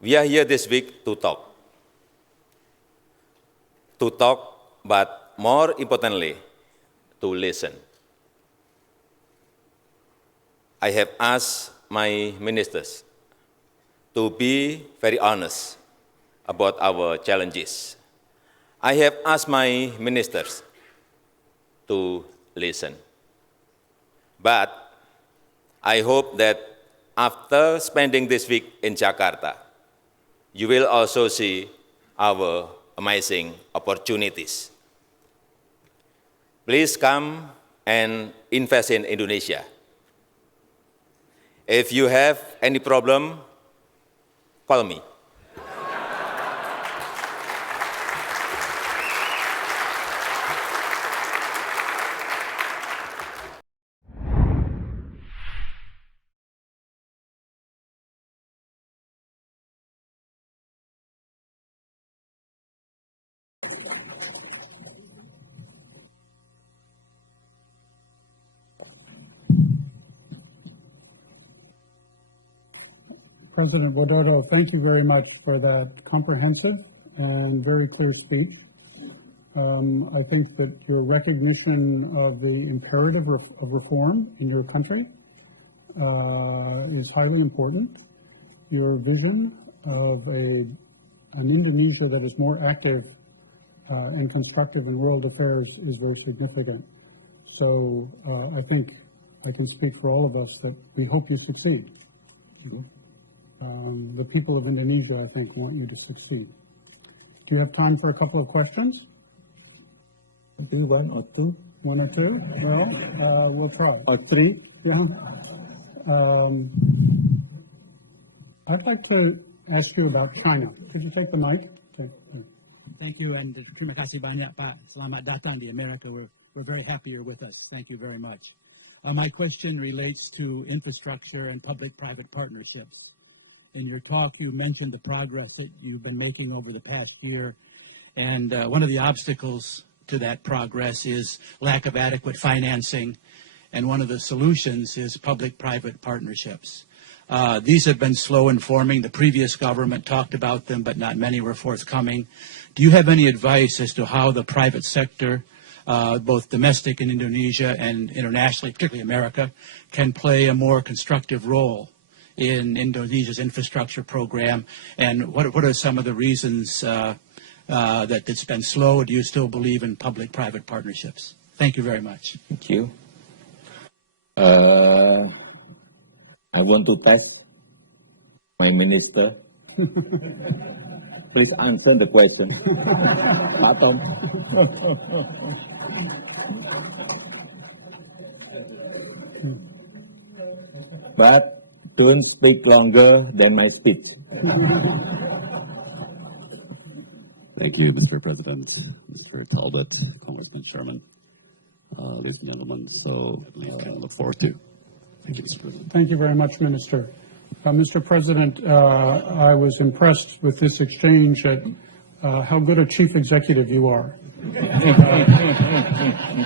We are here this week to talk. But more importantly, to listen. I have asked my ministers to be very honest about our challenges. I have asked my ministers to listen. But I hope that after spending this week in Jakarta, you will also see our amazing opportunities. Please come and invest in Indonesia. If you have any problem, call me. President Widodo, thank you very much for that comprehensive and very clear speech. I think that your recognition of the imperative of reform in your country is highly important. Your vision of an Indonesia that is more active and constructive in world affairs is very significant. So I think I can speak for all of us that we hope you succeed. The people of Indonesia, I think, want you to succeed. Do you have time for a couple of questions? Do one or two? One or two? Well, we'll try. Or three? Yeah. I'd like to ask you about China. Could you take the mic? Thank you, and terima kasih banyak, Pak. Selamat datang di America. We're very happy you're with us. Thank you very much. My question relates to infrastructure and public-private partnerships. In your talk, you mentioned the progress that you've been making over the past year, and one of the obstacles to that progress is lack of adequate financing, and one of the solutions is public-private partnerships. These have been slow in forming. The previous government talked about them, but not many were forthcoming. Do you have any advice as to how the private sector, both domestic in Indonesia and internationally, particularly America, can play a more constructive role in Indonesia's infrastructure program? And what are some of the reasons that it's been slow? Do you still believe in public-private partnerships? Thank you very much. Thank you. I want to test my minister. Please answer the question. Pak Tom. But don't speak longer than my speech. Thank you, Mr. President, Mr. Talbot, Congressman Sherman, ladies and gentlemen. So we can look forward to. Thank you, Mr. President. Thank you very much, Minister. Mr. President, I was impressed with this exchange at how good a chief executive you are.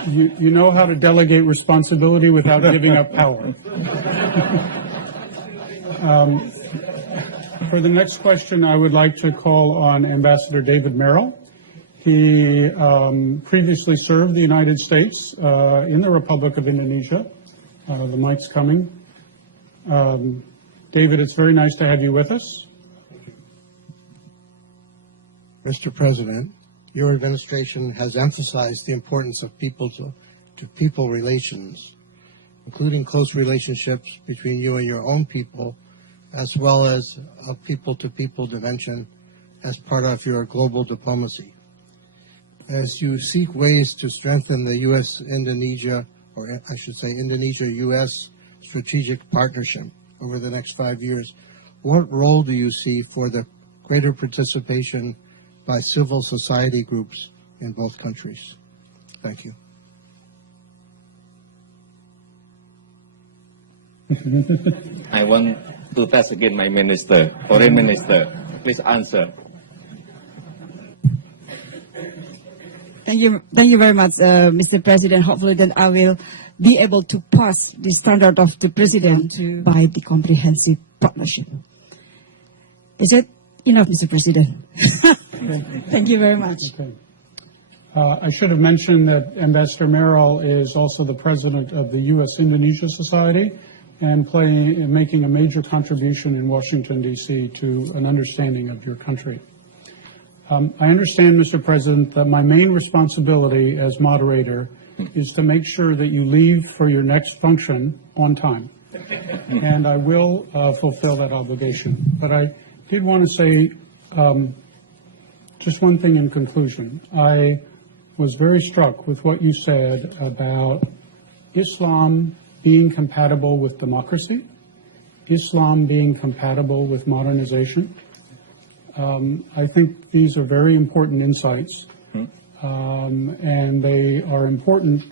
You know how to delegate responsibility without giving up power. For the next question, I would like to call on Ambassador David Merrill. He previously served the United States in the Republic of Indonesia. The mic's coming. David, it's very nice to have you with us. Mr. President, your administration has emphasized the importance of people-to-people relations, including close relationships between you and your own people, as well as a people-to-people dimension as part of your global diplomacy. As you seek ways to strengthen the U.S.-Indonesia, or I should say Indonesia-U.S. strategic partnership over the next 5 years, what role do you see for the greater participation by civil society groups in both countries? Thank you. I want to test again my minister, foreign minister. Please answer. Thank you very much, Mr. President. Hopefully that I will be able to pass the standard of the President by the comprehensive partnership. Is it Enough, Mr. President. Thank you very much. Okay. I should have mentioned that Ambassador Merrill is also the president of the U.S.-Indonesia Society and making a major contribution in Washington, D.C. to an understanding of your country. I understand, Mr. President, that my main responsibility as moderator is to make sure that you leave for your next function on time. And I will fulfill that obligation. But I did want to say just one thing in conclusion. I was very struck with what you said about Islam being compatible with democracy, Islam being compatible with modernization. I think these are very important insights, and they are important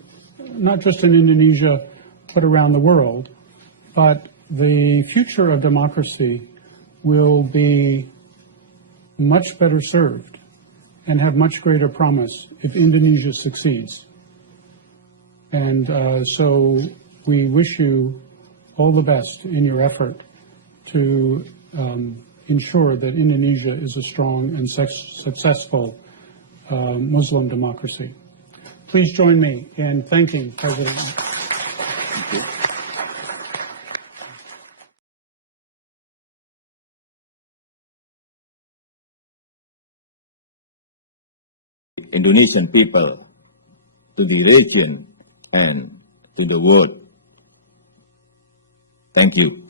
not just in Indonesia, but around the world. But the future of democracy will be much better served and have much greater promise if Indonesia succeeds. And so we wish you all the best in your effort to ensure that Indonesia is a strong and successful Muslim democracy. Please join me in thanking President. Indonesian people, to the region, and to the world. Thank you.